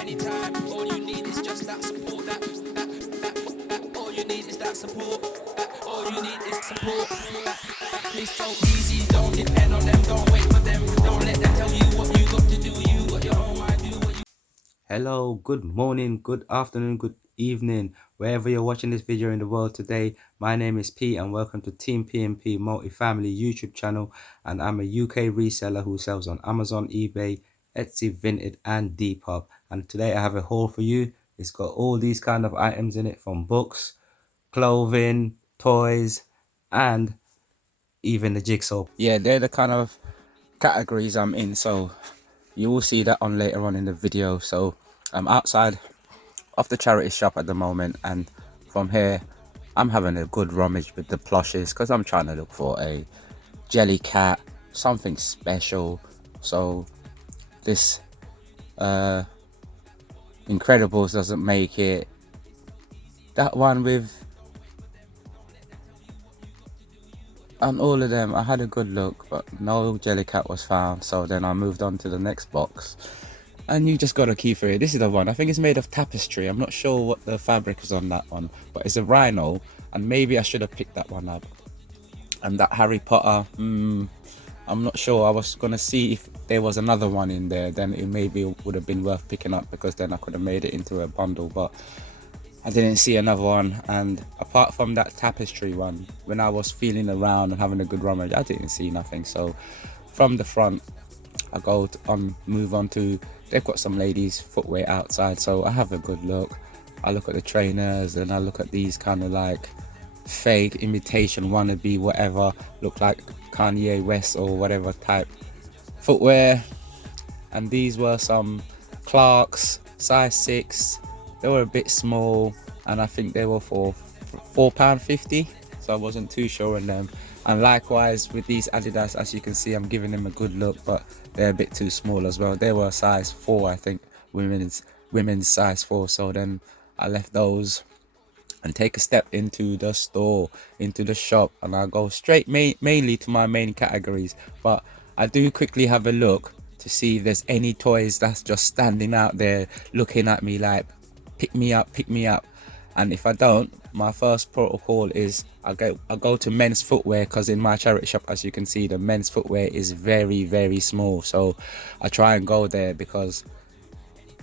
Anytime, all you need is just that support. All you need is that support. All you need is support. It's so easy, don't depend on them, don't wait for them. Don't let them tell you what you got to do. You got your own mind, do what you. Hello, good morning, good afternoon, good evening, wherever you're watching this video in the world today. My name is Pete and welcome to Team PMP Multifamily YouTube channel, and I'm a UK reseller who sells on Amazon, eBay, Etsy, Vinted and Depop. And today I have a haul for you. It's got all these kind of items in it, from books, clothing, toys and even the jigsaw. Yeah, they're the kind of categories I'm in, so you will see that on later on in the video. So I'm outside of the charity shop at the moment, and from here I'm having a good rummage with the plushes because I'm trying to look for a jelly cat, something special. So this Incredibles doesn't make it. That one with, and all of them, I had a good look, but no jelly cat was found. So then I moved on to the next box, and you just got a key for it. This is the one. I think it's made of tapestry. I'm not sure what the fabric is on that one, but it's a rhino, and maybe I should have picked that one up. And that Harry Potter, I'm not sure. I was gonna see if there was another one in there, then it maybe would have been worth picking up, because then I could have made it into a bundle, but I didn't see another one. And apart from that tapestry one, when I was feeling around and having a good rummage, I didn't see nothing. So from the front I go move on to, they've got some ladies footwear outside, so I have a good look. I look at the trainers, and I look at these kind of like fake imitation wannabe whatever, look like Kanye West or whatever type footwear. And these were some Clarks size 6. They were a bit small, and I think they were for £4.50, so I wasn't too sure on them. And likewise with these Adidas, as you can see, I'm giving them a good look, but they're a bit too small as well. They were a size 4, I think, women's size 4. So then I left those and take a step into the store, into the shop, and I go straight mainly to my main categories. But I do quickly have a look to see if there's any toys that's just standing out there looking at me like, pick me up, pick me up. And if I don't, my first protocol is I go to men's footwear, because in my charity shop, as you can see, the men's footwear is very, very small. So I try and go there, because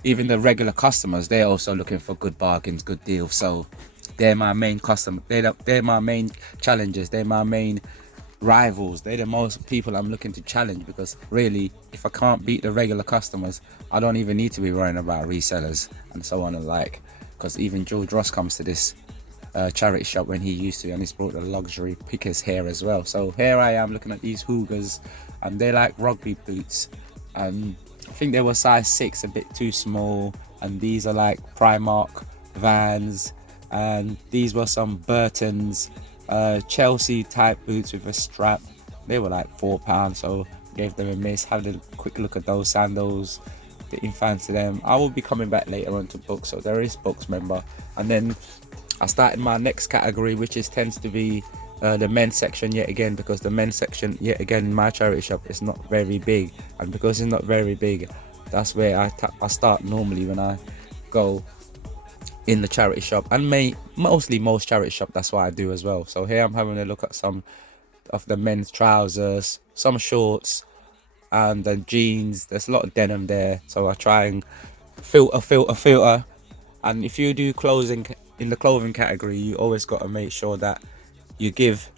even the regular customers, they're also looking for good bargains, good deals. So they're my main customer. They're my main challengers. They're my main rivals. They're the most people I'm looking to challenge, because really, if I can't beat the regular customers, I don't even need to be worrying about resellers and so on and like. Because even George Ross comes to this charity shop when he used to, and he's brought the luxury pickers here as well. So here I am looking at these Hoogers, and they're like rugby boots. I think they were size 6, a bit too small. And these are like Primark Vans, and these were some Burton's Chelsea type boots with a strap. They were like £4, so gave them a miss. Had a quick look at those sandals, didn't fancy them. I will be coming back later on to books, so there is books, member. And then I started my next category, which tends to be the men's section yet again, because the men's section yet again in my charity shop is not very big. And because it's not very big, that's where I start normally when I go in the charity shop, and mostly most charity shop, that's what I do as well. So here I'm having a look at some of the men's trousers, some shorts, and the jeans. There's a lot of denim there, so I try and filter. And if you do clothing in the clothing category, you always got to make sure that you give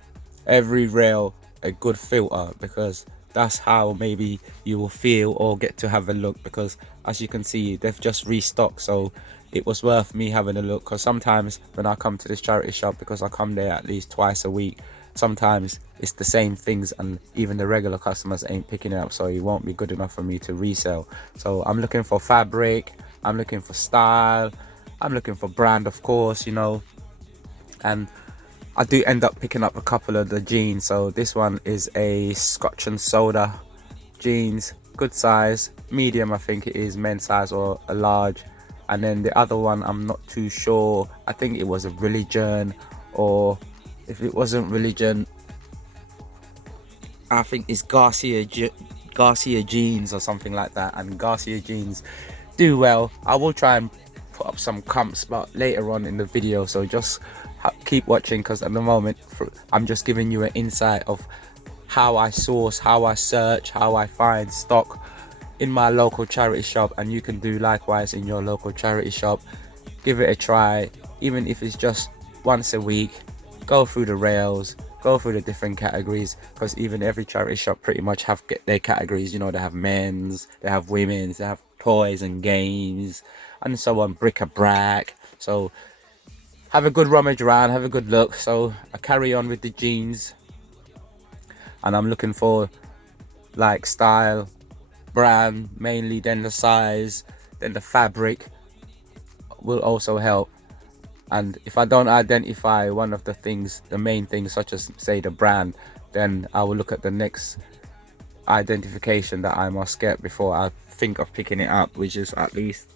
every rail a good filter, because that's how maybe you will feel or get to have a look. Because as you can see, they've just restocked, so it was worth me having a look. Because sometimes when I come to this charity shop, because I come there at least twice a week, sometimes it's the same things, and even the regular customers ain't picking it up, so it won't be good enough for me to resell. So I'm looking for fabric, I'm looking for style, I'm looking for brand, of course, you know. And I do end up picking up a couple of the jeans. So this one is a Scotch and Soda jeans, good size, medium I think it is, men's size, or a large. And then the other one, I'm not too sure, I think it was a Religion, or if it wasn't Religion, I think it's Garcia jeans or something like that. And Garcia jeans do well. I will try and put up some comps but later on in the video, so just keep watching, because at the moment I'm just giving you an insight of how I source, how I search, how I find stock in my local charity shop, and you can do likewise in your local charity shop. Give it a try, even if it's just once a week. Go through the rails, go through the different categories, because even every charity shop pretty much have their categories. You know, they have men's, they have women's, they have toys and games and so on, bric-a-brac. So have a good rummage around, have a good look. So I carry on with the jeans, and I'm looking for like style, brand mainly, then the size, then the fabric will also help. And if I don't identify one of the things, the main things, such as say the brand, then I will look at the next identification that I must get before I think of picking it up, which is at least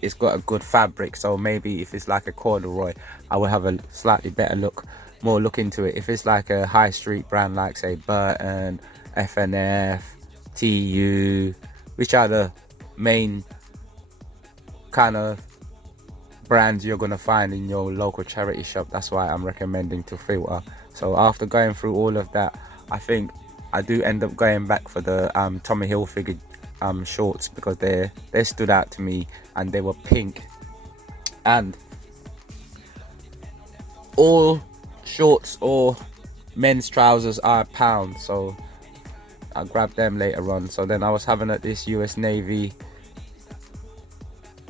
it's got a good fabric. So maybe if it's like a corduroy, I will have a slightly better look, more look into it. If it's like a high street brand like say Burton, FNF, TU, which are the main kind of brands you're gonna find in your local charity shop, that's why I'm recommending to filter. So after going through all of that, I think I do end up going back for the Tommy Hilfiger shorts, because they stood out to me, and they were pink, and all shorts or men's trousers are £1, so I grabbed them later on. So then I was having at this US Navy,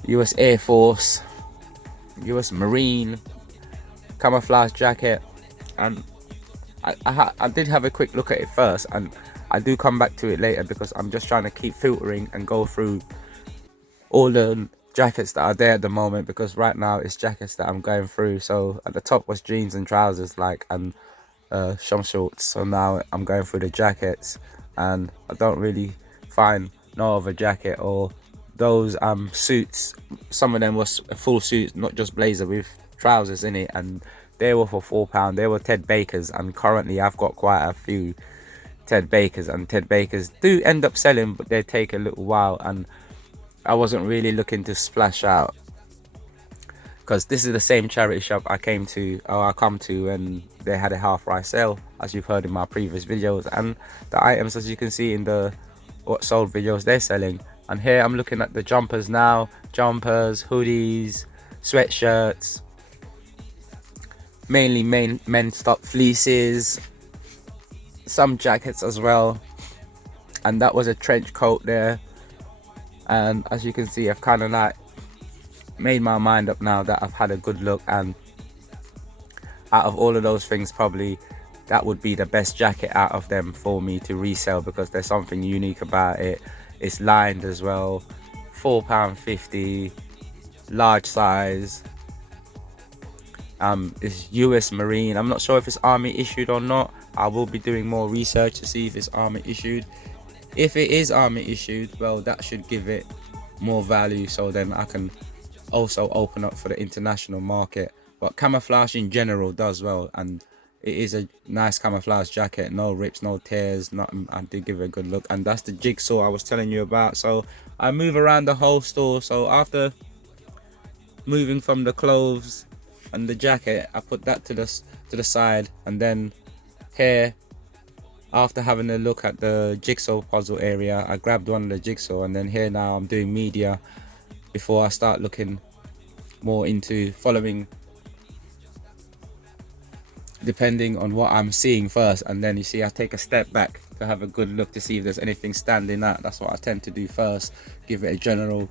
US Air Force, US Marine camouflage jacket, and I did have a quick look at it first, and I do come back to it later, because I'm just trying to keep filtering and go through all the jackets that are there at the moment, because right now it's jackets that I'm going through. So at the top was jeans and trousers, like, and some shorts. So now I'm going through the jackets, and I don't really find no other jacket or those suits. Some of them was full suits, not just blazer with trousers in it, and they were for £4. They were Ted Baker's, and currently I've got quite a few Ted Baker's, and Ted Baker's do end up selling, but they take a little while, and I wasn't really looking to splash out, because this is the same charity shop I come to and they had a half price sale, as you've heard in my previous videos, and the items, as you can see in the what sold videos, they're selling. And here I'm looking at the jumpers now, jumpers, hoodies, sweatshirts, mainly men's stock, fleeces, some jackets as well, and that was a trench coat there. And as you can see, I've kind of like made my mind up now that I've had a good look, and out of all of those things, probably that would be the best jacket out of them for me to resell, because there's something unique about it. It's lined as well, £4.50, large size. It's US Marine. I'm not sure if it's army issued or not. I will be doing more research to see if it's army issued. If it is army issued, well, that should give it more value, so then I can also open up for the international market. But camouflage in general does well, and it is a nice camouflage jacket, no rips, no tears, nothing. I did give it a good look, and that's the jigsaw I was telling you about. So I move around the whole store. So after moving from the clothes and the jacket, I put that to the side, and then here, after having a look at the jigsaw puzzle area, I grabbed one of the jigsaw, and then here now I'm doing media before I start looking more into following, depending on what I'm seeing first. And then you see I take a step back to have a good look to see if there's anything standing out. That's what I tend to do first, give it a general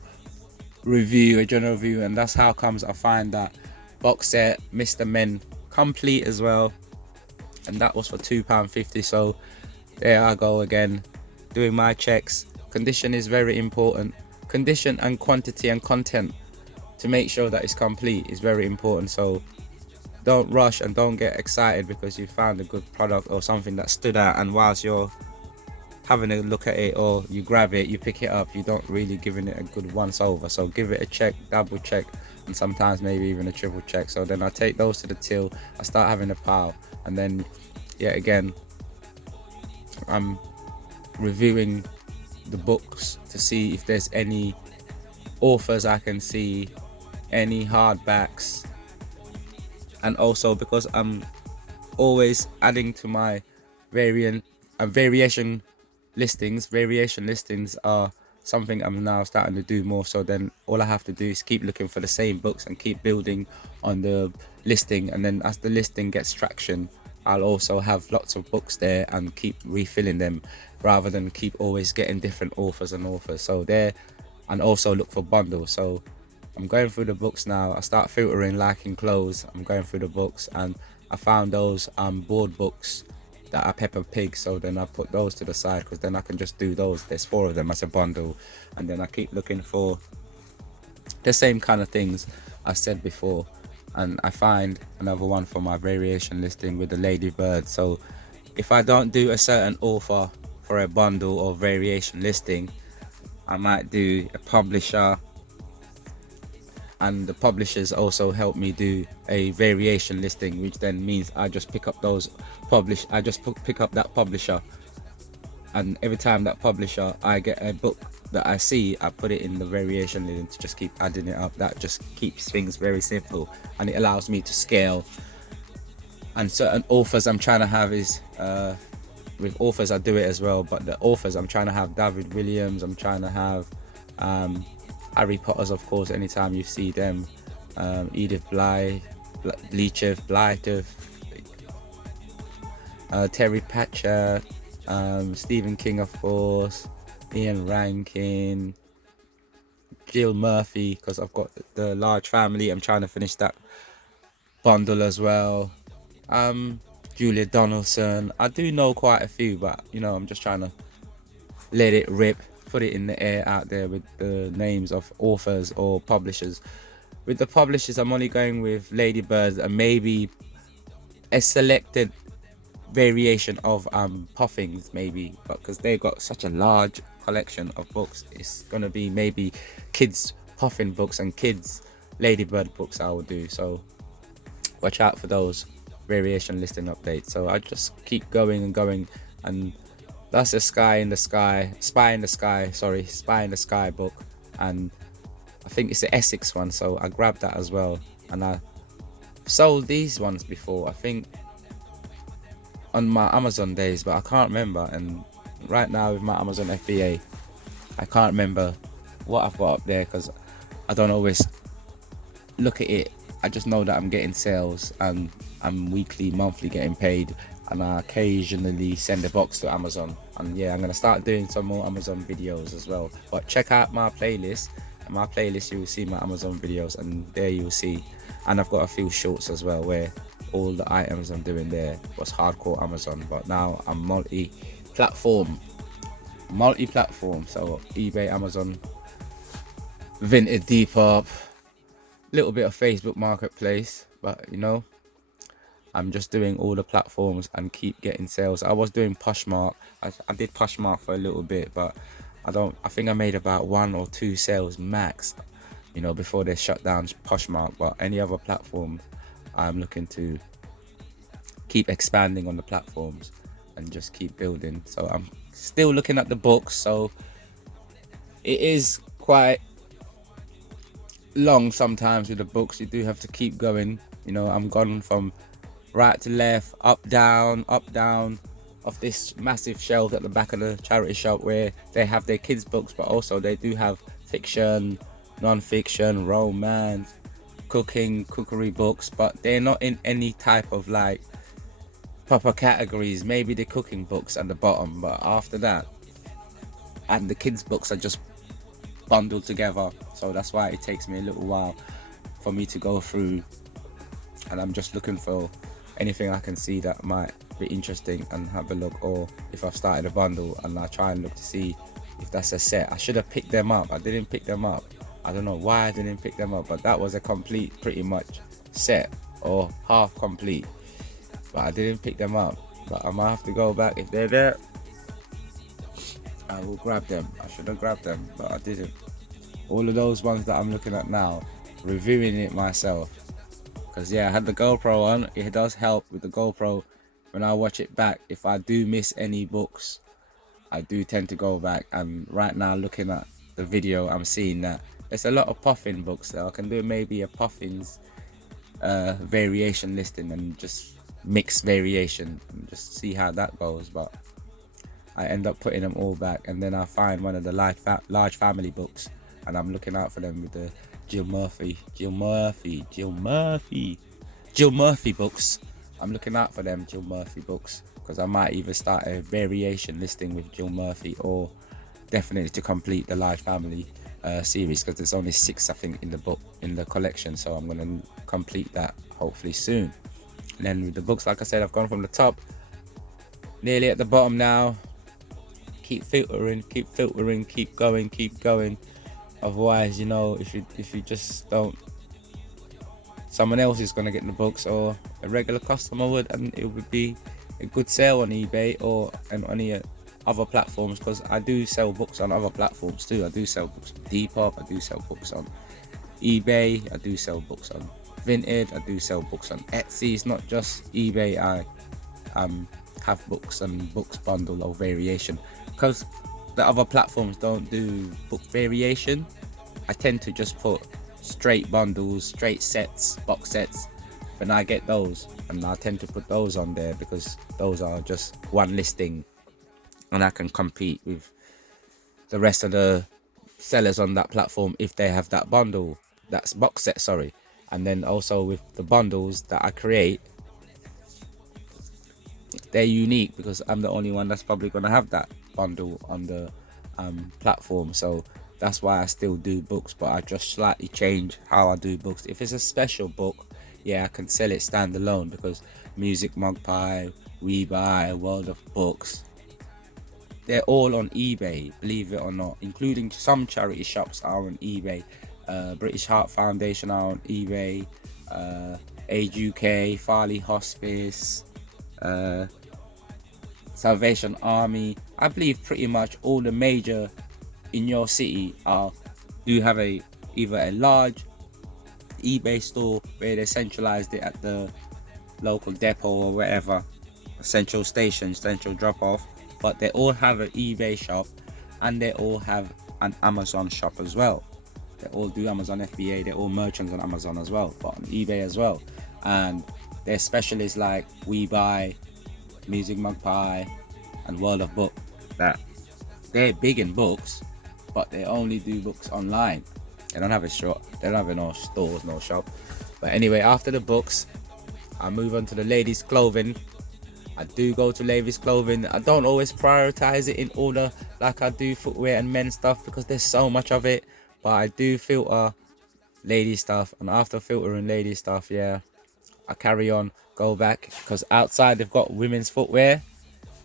review, and that's how comes I find that box set Mr. Men complete as well, and that was for £2.50. So there I go again, doing my checks. Condition is very important. Condition and quantity and content to make sure that it's complete is very important. So don't rush and don't get excited because you found a good product or something that stood out, and whilst you're having a look at it or you grab it, you pick it up, you don't really giving it a good once over. So give it a check, double check, and sometimes maybe even a triple check. So then I take those to the till, I start having a pile, and then yet again I'm reviewing the books to see if there's any authors I can see, any hardbacks, and also because I'm always adding to my variation listings. Variation listings are something I'm now starting to do more, so then all I have to do is keep looking for the same books and keep building on the listing, and then as the listing gets traction, I'll also have lots of books there and keep refilling them rather than keep always getting different authors and authors. So there, and also look for bundles. So I'm going through the books now. I start filtering liking clothes. I'm going through the books and I found those board books that are Peppa Pig, so then I put those to the side because then I can just do those. There's 4 of them as a bundle, and then I keep looking for the same kind of things I said before, and I find another one for my variation listing with the ladybird. So if I don't do a certain author for a bundle or variation listing, I might do a publisher, and the publishers also help me do a variation listing, which then means I just pick up those pick up that publisher, and every time that publisher I get a book that I see, I put it in the variation listing to just keep adding it up. That just keeps things very simple, and it allows me to scale. And certain authors I'm trying to have is with authors I do it as well, but the authors I'm trying to have David Williams, I'm trying to have Harry Potter's, of course, anytime you see them, Edith Blythe, Terry Pratchett, Stephen King, of course, Ian Rankin, Jill Murphy, because I've got the large family. I'm trying to finish that bundle as well. Julia Donaldson. I do know quite a few, but you know, I'm just trying to let it rip, put it in the air out there with the names of authors or publishers. With the publishers, I'm only going with Ladybirds and maybe a selected variation of Puffings, maybe, but because they've got such a large collection of books, it's gonna be maybe kids Puffin books and kids Ladybird books I will do. So watch out for those variation listing updates. So I just keep going and going, and that's a Spy in the Sky book, and I think it's the Essex one, so I grabbed that as well. And I sold these ones before, I think on my Amazon days, but I can't remember. And right now with my Amazon FBA, I can't remember what I've got up there because I don't always look at it. I just know that I'm getting sales and I'm weekly, monthly getting paid, and I occasionally send a box to Amazon. And yeah, I'm gonna start doing some more Amazon videos as well. But check out my playlist. In my playlist you will see my Amazon videos, and there you'll see, and I've got a few shorts as well where all the items I'm doing there was hardcore Amazon, but now I'm multi-platform. So eBay, Amazon, Vinted, Depop, little bit of Facebook Marketplace, but you know, I'm just doing all the platforms and keep getting sales. I was doing Poshmark. I did Poshmark for a little bit, but I think I made about 1 or 2 sales max, you know, before they shut down Poshmark. But any other platform, I'm looking to keep expanding on the platforms and just keep building. So I'm still looking at the books, so it is quite long sometimes with the books. You do have to keep going, you know. I'm gone from right to left, up down of this massive shelf at the back of the charity shop where they have their kids books, but also they do have fiction, non-fiction, romance, cookery books, but they're not in any type of like proper categories. Maybe the cooking books at the bottom, but after that, and the kids books are just bundled together. So that's why it takes me a little while for me to go through, and I'm just looking for anything I can see that might be interesting and have a look. Or if I've started a bundle and I try and look to see if that's a set. I should have picked them up. I didn't pick them up. I don't know why I didn't pick them up, but that was a complete, pretty much set or half complete, but I didn't pick them up. But I might have to go back. If they're there, I will grab them. I should have grabbed them, but I didn't. All of those ones that I'm looking at now, reviewing it myself, because yeah, I had the GoPro on. It does help with the GoPro when I watch it back. If I do miss any books, I do tend to go back, and right now looking at the video, I'm seeing that there's a lot of puffin books, so I can do maybe a puffins variation listing and just mix variation and just see how that goes. But I end up putting them all back, and then I find one of the large family books, and I'm looking out for them with the Jill Murphy books. I'm looking out for them Jill Murphy books, because I might either start a variation listing with Jill Murphy, or definitely to complete the large family series, because there's only 6 I think in the collection, so I'm going to complete that hopefully soon. And then with the books, like I said, I've gone from the top nearly at the bottom now. Keep filtering, keep going. Otherwise, you know, if you just don't, someone else is going to get the books, or a regular customer would, and it would be a good sale on eBay or on any other platforms, because I do sell books on other platforms too. I do sell books on Depop, I do sell books on eBay, I do sell books on Vinted, I do sell books on Etsy. It's not just eBay. I have books and books bundle or variation, because the other platforms don't do book variation. I tend to just put straight bundles, straight sets, box sets, and I get those, and I tend to put those on there because those are just one listing, and I can compete with the rest of the sellers on that platform if they have that bundle, that's box set, sorry. And then also with the bundles that I create, they're unique because I'm the only one that's probably going to have that bundle on the platform. So that's why I still do books, but I just slightly change how I do books. If it's a special book, yeah, I can sell it standalone, because Music-magpie, Webuy, World of Books, they're all on eBay, believe it or not, including some charity shops are on eBay. British Heart Foundation are on eBay, Age UK, Farley Hospice, Salvation Army. I believe pretty much all the major in your city do have either a large eBay store where they centralized it at the local depot or wherever, central station, central drop off, but they all have an eBay shop, and they all have an Amazon shop as well. They all do Amazon FBA, they're all merchants on Amazon as well, but on eBay as well. And they're specialists like Webuy, Music-magpie, and World of Book, that they're big in books, but they only do books online. They don't have a shop, they don't have no stores, no shop. But anyway, after the books, I move on to the ladies' clothing. I do go to ladies' clothing. I don't always prioritize it in order like I do footwear and men's stuff, because there's so much of it. But I do filter lady stuff, and after filtering lady stuff, yeah, I carry on, go back, because outside they've got women's footwear,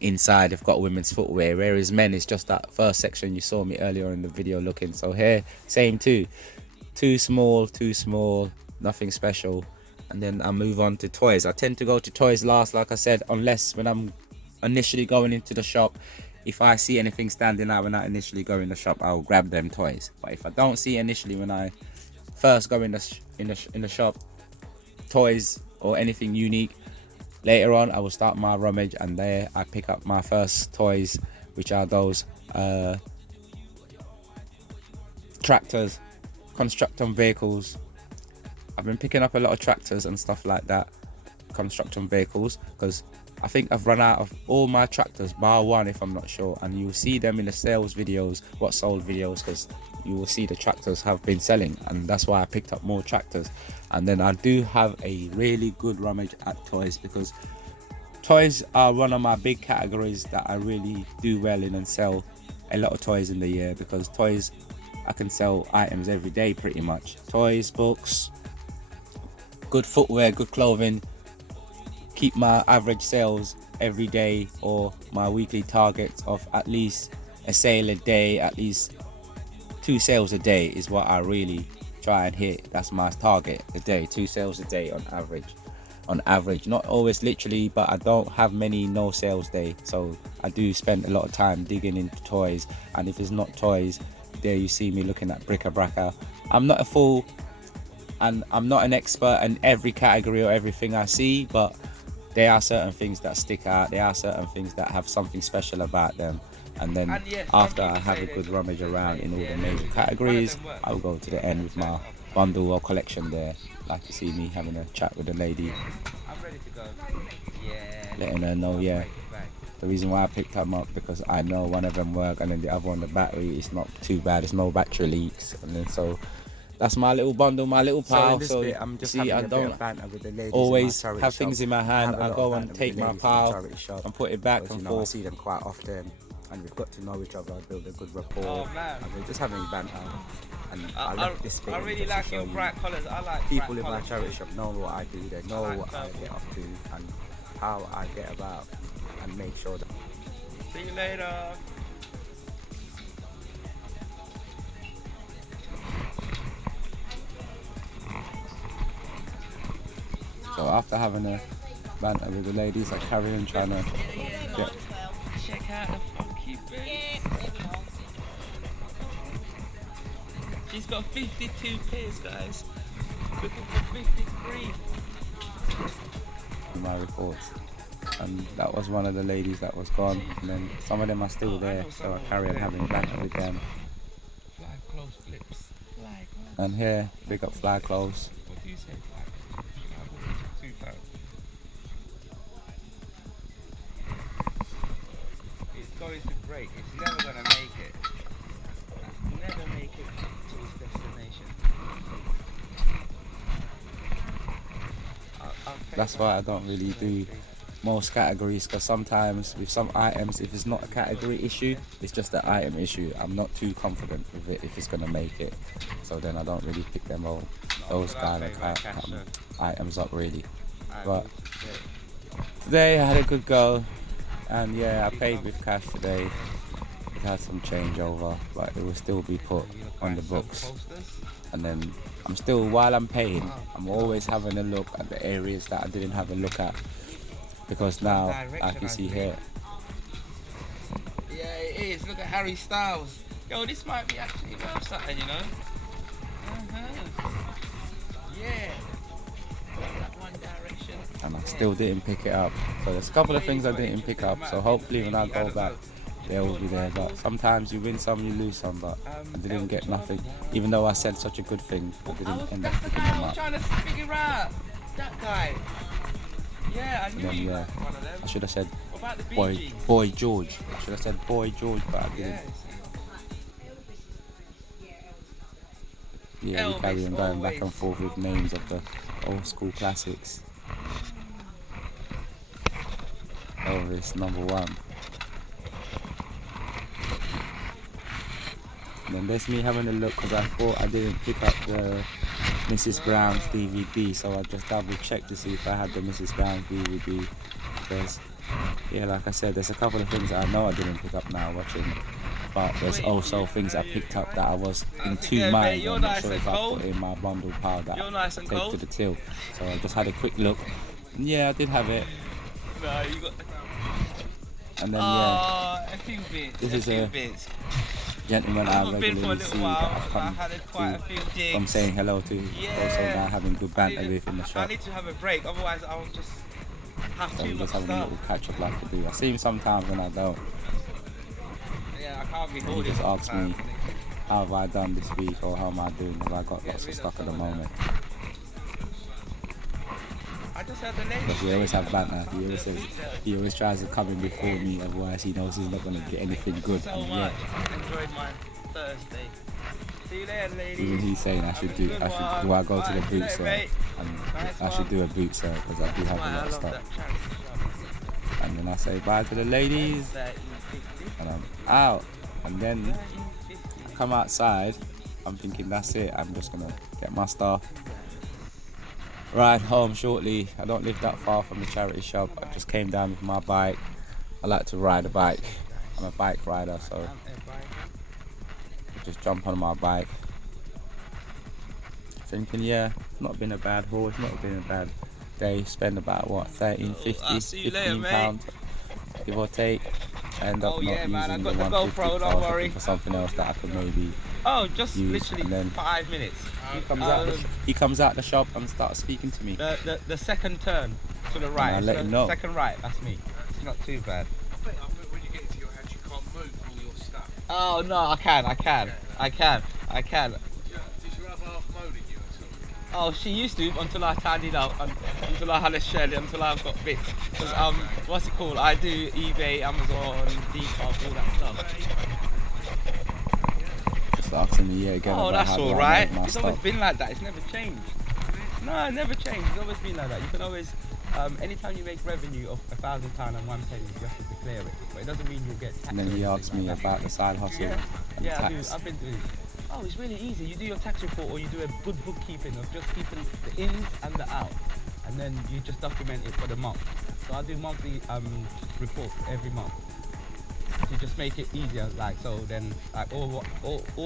inside they've got women's footwear, whereas men is just that first section you saw me earlier in the video looking. So here, same too small, nothing special. And then I move on to toys. I tend to go to toys last, like I said, unless when I'm initially going into the shop, if I see anything standing out when I initially go in the shop, I'll grab them toys. But if I don't see initially when I first go in the shop toys or anything unique, later on I will start my rummage, and there I pick up my first toys, which are those tractors, construction vehicles. I've been picking up a lot of tractors and stuff like that, construction vehicles, because I think I've run out of all my tractors bar one, if I'm not sure, and you'll see them in the sales videos, what sold videos, because you will see the tractors have been selling, and that's why I picked up more tractors. And then I do have a really good rummage at toys, because toys are one of my big categories that I really do well in and sell a lot of toys in the year, because toys, I can sell items every day pretty much. Toys, books, good footwear, good clothing, keep my average sales every day, or my weekly targets of at least a sale a day, at least 2 sales a day is what I really try and hit. That's my target a day, 2 sales a day on average, not always literally, but I don't have many no sales day, so I do spend a lot of time digging into toys. And if it's not toys, there you see me looking at bric-a-brac. I'm not a fool, and I'm not an expert in every category or everything I see, but there are certain things that stick out, there are certain things that have something special about them, And then after I have a good rummage around in all the major categories, I'll go to the end with my bundle or collection there. Like you see me having a chat with the lady, letting her know, yeah, the reason why I picked them up because I know one of them work, and then the other one, the battery is not too bad, there's no battery leaks, and then so that's my little bundle, my little pile. So I'm just see, I don't always have things in my hand. I go and take my pile and put it back and forth. I see them quite often, and we've got to know each other, build a good rapport, and we're just having banter. And I left this bit. I really like your bright colours. I like people in my charity shop know what I do. They know what I get up to and how I get about, and make sure that. See you later. So after having a banter with the ladies, I carry on trying to get. Check out the funky boots. She's got 52 pairs, guys. Looking for 53. My reports, and that was one of the ladies that was gone, and then some of them are still there, so I carry on having banter with them. Fly close flips. Fly close. And here, big up Fly Close. What do you say, Fly? It's going to break. It's never going to make it. Never make it to its destination. That's why I don't really do most categories, because sometimes with some items, if it's not a category issue, it's just an item issue. I'm not too confident with it if it's going to make it, so then I don't really pick them all, those kind of items up really. But today I had a good go, and yeah, I paid with cash today. It had some changeover, but it will still be put on the books. And then I'm still, while I'm paying, I'm always having a look at the areas that I didn't have a look at, because now I can see here. Yeah, it is. Look at Harry Styles. Yo, this might be actually worth something, you know. Yeah. That One Direction. And I still didn't pick it up. So there's a couple of things I didn't pick up. So hopefully when I go back, they will be there. But sometimes you win some, you lose some. But I didn't get nothing, even though I said such a good thing. I didn't end up picking them I was up. trying to figure out that guy. Yeah, I knew Then, you yeah, liked one of them. I should have said What about the Bee boy Gees? George. I should have said Boy George, but I didn't. Yeah, we carry on going back and forth with names of the old school classics. Elvis #1. And then there's me having a look, because I thought I didn't pick up the Mrs. Brown's DVD, so I just double checked to see if I had the Mrs. Brown's DVD. Because, yeah, like I said, there's a couple of things that I know I didn't pick up now watching, but there's also things I picked up that I was in two minds. I'm not sure if I put in my bundle pile that I take to the till. So I just had a quick look. And yeah, I did have it. No, you got. And then yeah, A few bits. This is a bits. gentleman I I've been for a regularly little see that while. I've come I had quite a few digs. from saying hello to, also now having good banter with in the I shop. need to have a break, otherwise I'll just have So too I'm much just having a stuff. little catch up like to do. I see him sometimes when I don't. Yeah, I can't be He holding just all the asks time. me, how have I done this week, or how am I doing? Have I got lots of stuff at the moment? I just had the lady. Because we always have banter. He always tries to come in before me, otherwise he knows he's not going to get anything good. So And much. yeah, Enjoyed my Thursday. See you later, ladies. even he's saying I should do I go to the boot sale, and I should do a boot sale, because I do have a lot of stuff. And then I say bye to the ladies, and I'm out. And then I come outside, I'm thinking that's it, I'm just gonna get my stuff, ride home shortly. I don't live that far from the charity shop. I just came down with my bike. I like to ride a bike. I'm a bike rider, so I just jump on my bike. Thinking, yeah, it's not been a bad haul, it's not been a bad day. Spend about what, 13, 50, 15 pounds, give or take. I end up not using I the got the 150, GoPro, so I was don't looking worry. for something else that I could maybe Just use, literally and then 5 minutes. he comes out the shop and starts speaking to me. The second turn to the right. I let him know. Second right, that's me. It's not too bad. When you get into your house, you can't move. Oh no, I can. Did your other half moaning you at all? Oh, she used to until I tidied up, until I had a shed, until I've got bits. Because what's it called? I do eBay, Amazon, Depop, all that stuff. Just asking me again. Oh, about that's how do I alright. make my It's always stuff. been like that. It's never changed. No, it never changed. It's always been like that. You can always, anytime you make revenue of £1,000 and 1 penny, you have to declare it. But it doesn't mean you'll get taxed. And then or he anything asked like me that. about the side hustle and Yeah, I do. tax. I've been doing. Oh, it's really easy. You do your tax report, or you do a good bookkeeping of just keeping the ins and the outs, and then you just document it for the month. So I do monthly reports every month to just make it easier. Like so, then like all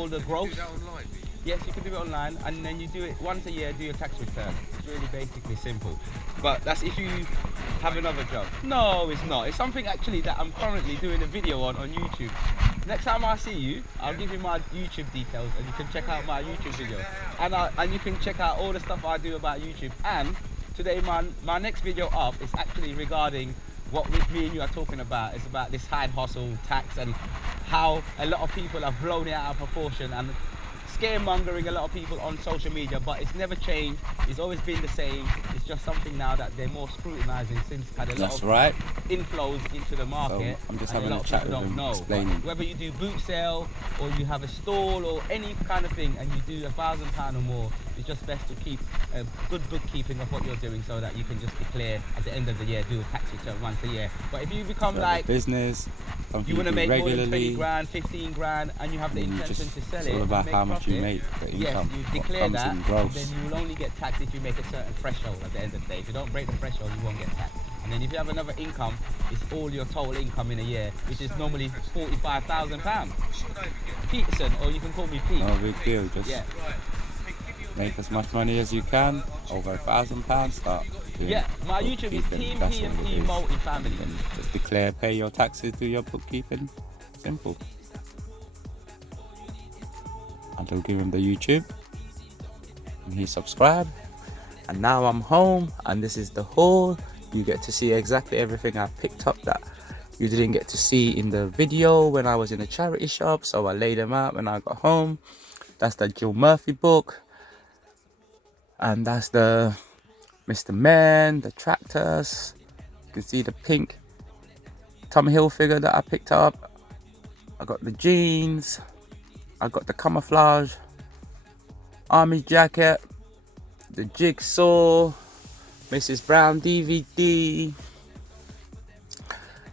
the Do gross. that online, do you? Yes, you can do it online, and then you do it once a year. Do your tax return. It's really basically simple. But that's if you have another job. No, it's not. It's something actually that I'm currently doing a video on YouTube. Next time I see you, I'll give you my YouTube details, and you can check out my YouTube video, and you can check out all the stuff I do about YouTube. And today, my next video up is actually regarding what me and you are talking about. It's about this side hustle tax and how a lot of people have blown it out of proportion and scaremongering a lot of people on social media, but it's never changed. It's always been the same. It's just something now that they're more scrutinizing since had a lot That's of right. inflows into the market. So I'm just and having a a lot chat of people with don't him, know. explaining. Whether you do boot sale or you have a stall or any kind of thing, and you do £1,000 or more, it's just best to keep a good bookkeeping of what you're doing so that you can just declare at the end of the year, do a tax return once a year. But if you become So like business, you want to do make more than 20 regularly, grand, 15 grand, and you have the and you intention just- to sell it's it all and about make how much you profit, make, the yes, income, you what declare comes that, in gross. then you will only get taxed if you make a certain threshold at the end of the day. If you don't break the threshold, you won't get taxed. And then if you have another income, it's all your total income in a year, which is normally £45,000. What's your name again? Peterson, or you can call me Pete. No big deal, just Yeah. Right. Hey, give your make as much money as you can, over £1,000, start doing Yeah, my YouTube is bookkeeping, Team that's all PMP it is. Multifamily. And then just declare, pay your taxes, do your bookkeeping, simple. And I'll give him the YouTube, and he subscribed, and now I'm home, and this is the haul. You get to see exactly everything I picked up that you didn't get to see in the video when I was in a charity shop, so I laid them out when I got home. That's the Jill Murphy book, and that's the Mr. Men, the tractors. You can see the pink Tom Hilfiger that I picked up. I got the jeans, I got the camouflage army jacket, the jigsaw, Mrs. Brown DVD,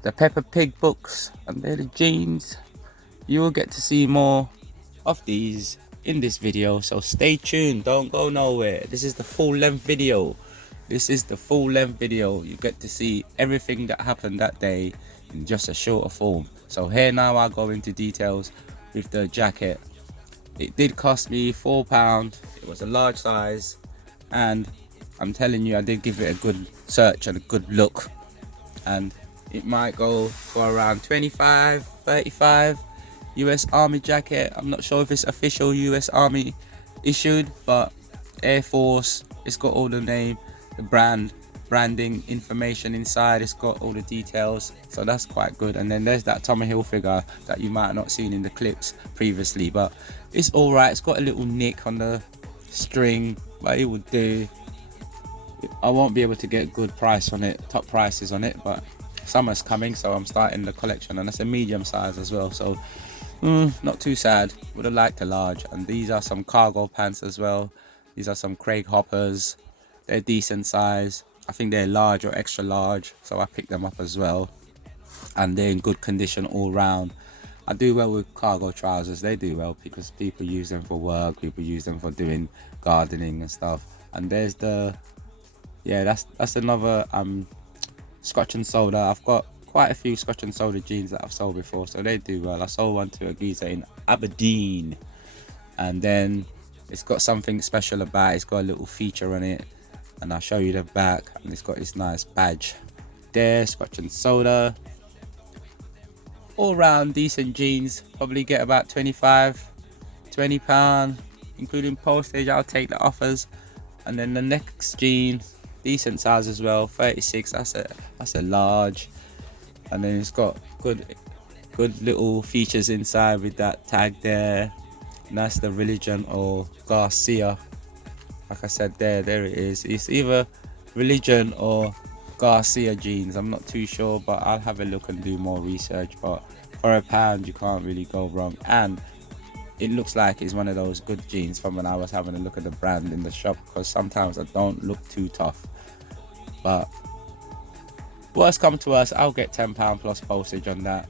the Peppa Pig books, and they're the jeans. You will get to see more of these in this video, so stay tuned, don't go nowhere. This is the full length video. This is the full length video. You get to see everything that happened that day in just a shorter form. So here now I go into details with the jacket. It did cost me £4. It was a large size, and I'm telling you, I did give it a good search and a good look, and it might go for around 25, 35. US Army jacket. I'm not sure if it's official US Army issued, but Air Force. It's got all the name, the branding information inside. It's got all the details, so that's quite good. And then there's that Tommy Hilfiger that you might have not seen in the clips previously, but it's all right. It's got a little nick on the string, but it would do. I won't be able to get good price on it, top prices on it, but summer's coming, so I'm starting the collection, and it's a medium size as well, so not too sad. Would have liked a large. And these are some cargo pants as well. These are some Craig Hoppers. They're decent size. I think they're large or extra large, so I picked them up as well, and they're in good condition all round. I do well with cargo trousers. They do well because people use them for work, people use them for doing gardening and stuff. And there's the, yeah, that's another Scotch and Soda. I've got quite a few Scotch and Soda jeans that I've sold before, so they do well. I sold one to a geezer in Aberdeen, and then it's got something special about it. It's got a little feature on it, and I'll show you the back, and it's got this nice badge there. Scotch and Soda, all round decent jeans. Probably get about 25, £20, including postage. I'll take the offers. And then the next jean, decent size as well, 36. That's a large. And then it's got good good little features inside with that tag there. And that's the Religion or Garcia. Like I said, there it is. It's either Religion or Garcia jeans. I'm not too sure, but I'll have a look and do more research. But for £1 you can't really go wrong, and it looks like it's one of those good jeans from when I was having a look at the brand in the shop, because sometimes I don't look too tough. But worst come to us, I'll get £10 plus postage on that,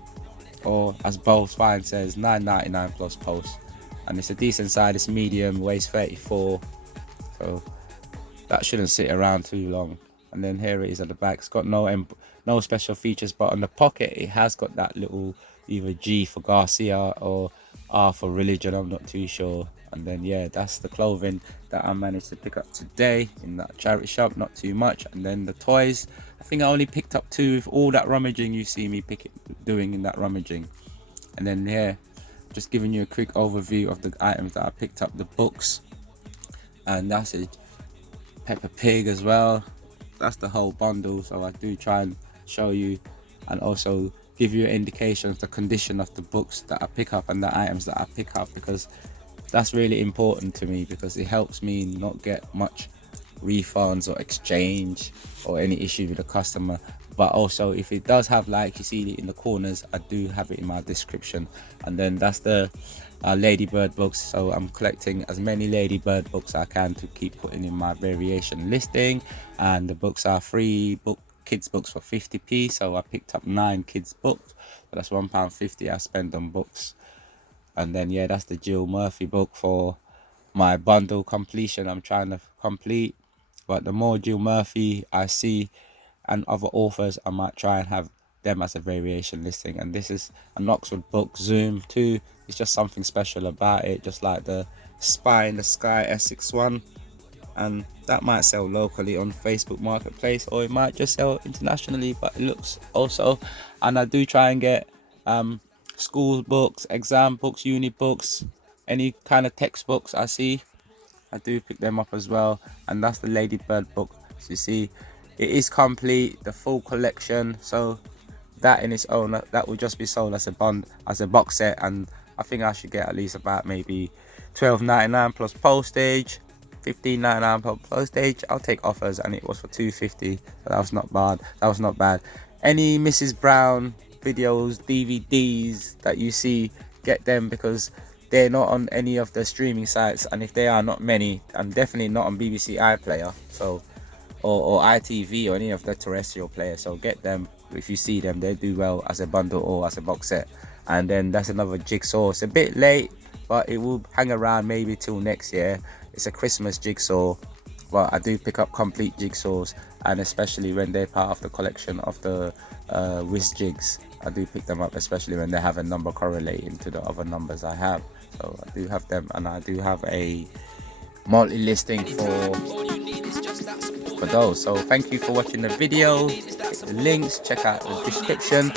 or as Bowles Fine says, £9.99 plus post. And it's a decent size, it's medium, waist 34, so that shouldn't sit around too long. And then here it is at the back. It's got no special features, but on the pocket it has got that little either G for Garcia or R for Religion, I'm not too sure. And then yeah, that's the clothing that I managed to pick up today in that charity shop, not too much. And then the toys, I think I only picked up 2 with all that rummaging you see me doing in that rummaging. And then here, just giving you a quick overview of the items that I picked up. The books, and that's it, Peppa Pig as well. That's the whole bundle, so I do try and show you and also give you an indication of the condition of the books that I pick up and the items that I pick up, because that's really important to me, because it helps me not get much refunds or exchange or any issue with the customer. But also if it does have, like you see in the corners, I do have it in my description. And then that's the Ladybird books, so I'm collecting as many Ladybird books I can to keep putting in my variation listing. And the books are free kids books for 50p, so I picked up 9 kids books, so that's £1.50 I spend on books. And then yeah, that's the Jill Murphy book for my bundle completion I'm trying to complete. But the more Jill Murphy I see and other authors, I might try and have them as a variation listing. And this is an Oxford book, Zoom 2. It's just something special about it, just like the Spy in the Sky Essex one. And that might sell locally on Facebook Marketplace, or it might just sell internationally, but it looks also. And I do try and get school books, exam books, uni books, any kind of textbooks I see, I do pick them up as well. And that's the Ladybird book. So you see, it is complete, the full collection. So that in its own, that will just be sold as a box set, and I think I should get at least about maybe £12.99 plus postage, £15.99 plus postage. I'll take offers, and it was for £2.50, so that was not bad. Any Mrs. Brown videos, DVDs that you see, get them, because they're not on any of the streaming sites, and if they are, not many, and definitely not on BBC iPlayer, so or ITV or any of the terrestrial players. So get them if you see them, they do well as a bundle or as a box set. And then that's another jigsaw. It's a bit late, but it will hang around maybe till next year. It's a Christmas jigsaw, but I do pick up complete jigsaws, and especially when they're part of the collection of the Whiz jigs, I do pick them up, especially when they have a number correlating to the other numbers I have. So I do have them, and I do have a multi-listing for those. So thank you for watching the video. Hit the links, check out the description,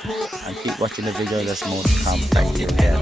and keep watching the video. There's more to come. Thank you again.